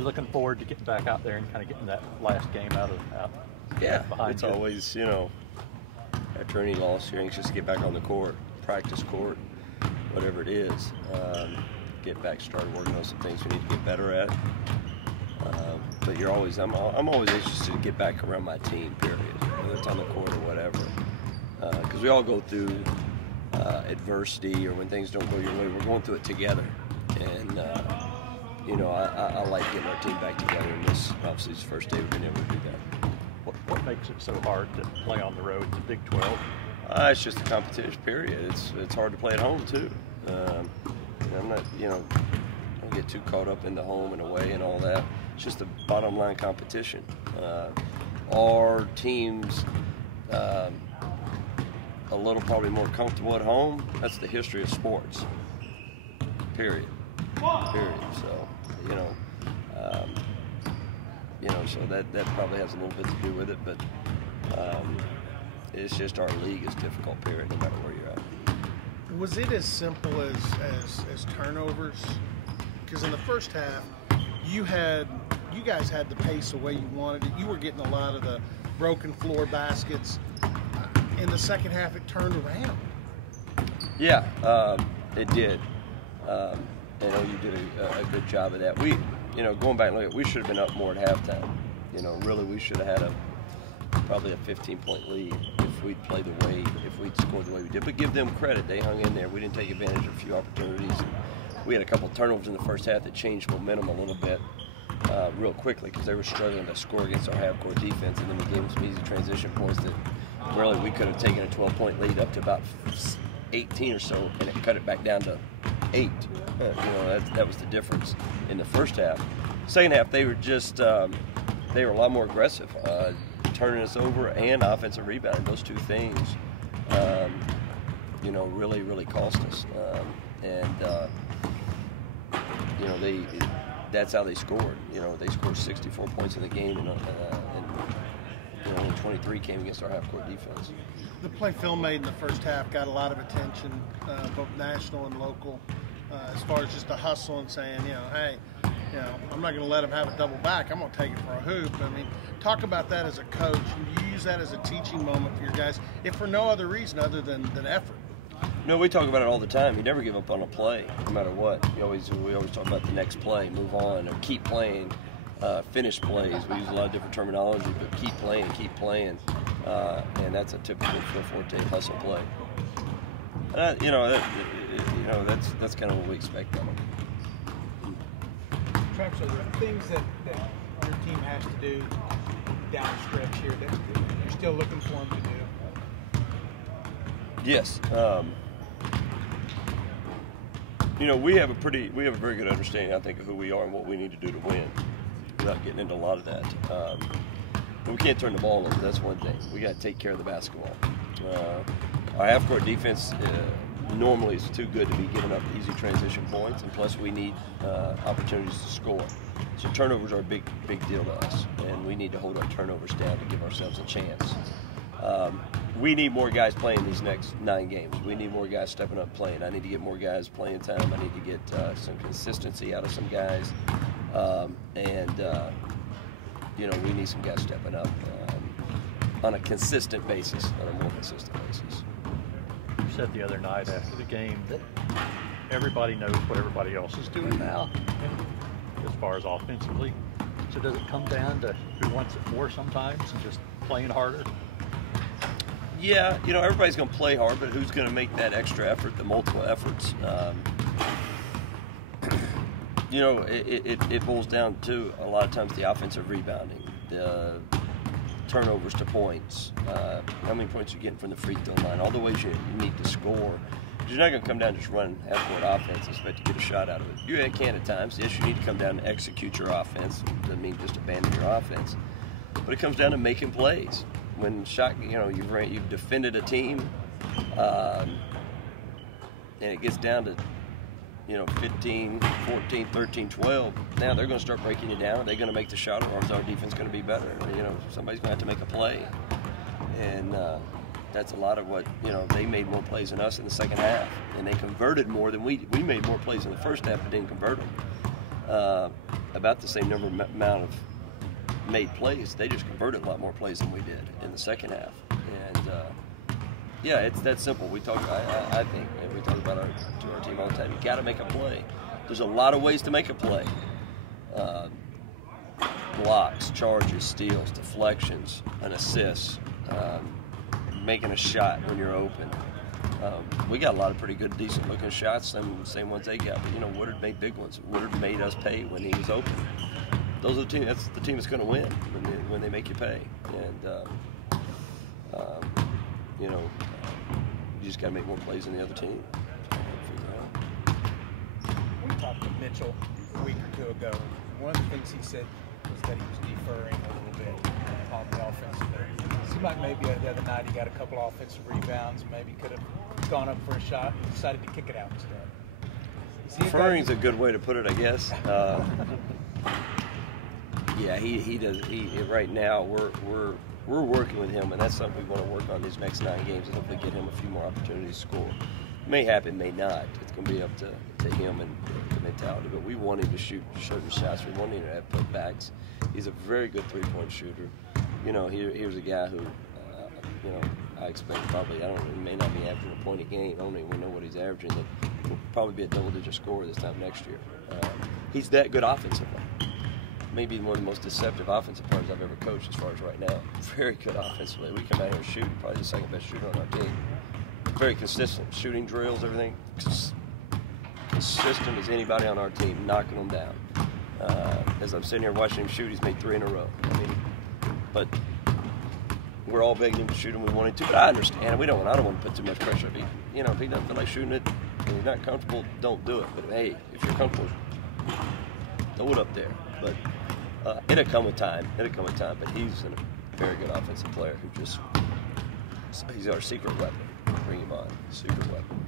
You looking forward to getting back out there and kind of getting that last game out Yeah, behind it's you? always, after any loss, you're anxious to get back on the court, practice court, whatever it is. Get back started working on some things we need to get better at. But I'm always interested to get back around my team, period, whether it's on the court or whatever. Because we all go through adversity, or when things don't go your way, we're going through it together. And, I like getting our team back together, and obviously, this first day we've been able to do that. What makes it so hard to play on the road, the Big 12? It's just a competition, period. It's hard to play at home, too. I'm not, don't get too caught up in the home and away and all that. It's just a bottom line competition. Our team's a little probably more comfortable at home. That's the history of sports. Period. So, so that probably has a little bit to do with it, but it's just our league is difficult, period, no matter where you're at. Was it as simple as turnovers? Because in the first half, you guys had the pace the way you wanted it. You were getting a lot of the broken floor baskets. In the second half, it turned around. Yeah, it did. You did a good job of that. We, going back and looking, we should have been up more at halftime. Really, we should have had probably a 15-point lead if we'd played if we'd scored the way we did. But give them credit; they hung in there. We didn't take advantage of a few opportunities. We had a couple of turnovers in the first half that changed momentum a little bit real quickly, because they were struggling to score against our half-court defense, and then we gave them some easy transition points that really we could have taken a 12-point lead up to about 18 or so, and it cut it back down to 8. That was the difference in the first half. Second half, they were just they were a lot more aggressive, turning us over and offensive rebounding. Those two things, really, really cost us. That's how they scored. They scored 64 points in the game, and only 23 came against our half-court defense. The play Phil made in the first half got a lot of attention, both national and local, as far as just the hustle and saying, hey, I'm not going to let him have a double back. I'm going to take it for a hoop. I mean, talk about that as a coach. Do you use that as a teaching moment for your guys, if for no other reason other than effort? We talk about it all the time. You never give up on a play, no matter what. We always talk about the next play, move on, or keep playing, finish plays. We use a lot of different terminology, but keep playing, and that's a typical Phil Forte hustle play. That's kind of what we expect of them. Travis, are there things that your team has to do down the stretch here that you're still looking for them to do? Yes. We have a very good understanding, I think, of who we are and what we need to do to win, without getting into a lot of that. But we can't turn the ball over. That's one thing. We got to take care of the basketball. Our half-court defense normally is too good to be giving up easy transition points, and plus we need opportunities to score. So turnovers are a big deal to us, and we need to hold our turnovers down to give ourselves a chance. We need more guys playing these next 9 games. We need more guys stepping up playing. I need to get more guys playing time. I need to get some consistency out of some guys. We need some guys stepping up on a consistent basis, on a more consistent basis. You said the other night after the game that everybody knows what everybody else is doing now, as far as offensively. So does it come down to who wants it more sometimes and just playing harder? Yeah, everybody's going to play hard, but who's going to make that extra effort, the multiple efforts? It boils down to a lot of times the offensive rebounding, the turnovers to points, how many points you're getting from the free throw line, all the ways you need to score. You're not going to come down and just run half-court offense and expect to get a shot out of it. You can at times. Yes, you need to come down and execute your offense. It doesn't mean just abandon your offense. But it comes down to making plays. When you've defended a team, and it gets down to 15, 14, 13, 12. Now they're going to start breaking you down. They're going to make the shot, or is our defense going to be better? Somebody's going to have to make a play, and that's a lot of what they made more plays than us in the second half, and they converted more than we made more plays in the first half, but didn't convert them. about the same amount of made plays. They just converted a lot more plays than we did in the second half. And yeah, it's that simple. We talk, I think, and we talk about to our team all the time. You got to make a play. There's a lot of ways to make a play. Blocks, charges, steals, deflections, an assist, making a shot when you're open. We got a lot of pretty good, decent-looking shots, same ones they got. But, you know, Woodard made big ones. Woodard made us pay when he was open. Those are the team. That's the team that's going to win when they make you pay. And you know, you just got to make more plays than the other team. We talked to Mitchell a week or two ago. One of the things he said was that he was deferring a little bit on the offensive end. It seemed like maybe the other night he got a couple offensive rebounds, maybe could have gone up for a shot and decided to kick it out instead. Deferring's a good way to put it, I guess. Yeah, he does. Right now we're working with him, and that's something we want to work on these next 9 games, and hopefully get him a few more opportunities to score. May happen, may not. It's going to be up to him and the mentality. But we want him to shoot certain shots. We want him to have putbacks. He's a very good 3-point shooter. You know, here's a guy who, you know, I expect probably, he may not be averaging a point a game. I don't even know what he's averaging. He'll probably be a double-digit scorer this time next year. He's that good offensively. Maybe one of the most deceptive offensive players I've ever coached as far as right now. Very good offensively. We come out here and shoot, probably the second best shooter on our team. Very consistent. Shooting drills, everything. Consistent as anybody on our team, knocking them down. As I'm sitting here watching him shoot, he's made 3 in a row. I mean, but we're all begging him to shoot him. We want him to, but I understand. I don't want to put too much pressure. If he doesn't feel like shooting it and he's not comfortable, don't do it. But hey, if you're comfortable, throw it up there. But it'll come with time. But he's a very good offensive player who he's our secret weapon. Bring him on, secret weapon.